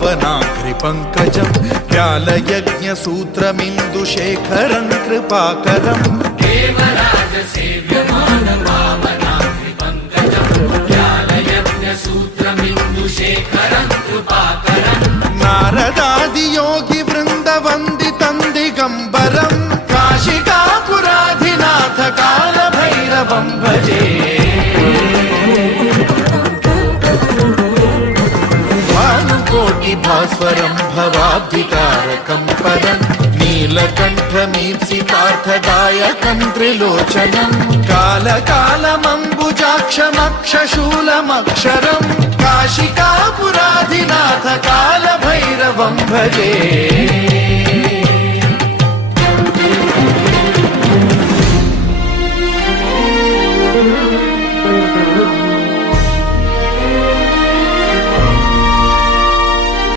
पावनाघ्रिपङ्कजं व्यालयज्ञसूत्रमिन्दुशेखरं कृपाकरं नारदादियोगिवृन्दवन्दितं दिगम्बरं काशिकापुराधिनाथ कालभैरवं भजे भास्वरं भवाब्धिकारकं परं नीलकण्ठमीप्सितार्थदायकं त्रिलोचनं कालकालमम्बुजाक्षमक्षशूलमक्षरं काशिकापुराधिनाथ कालभैरवं भजे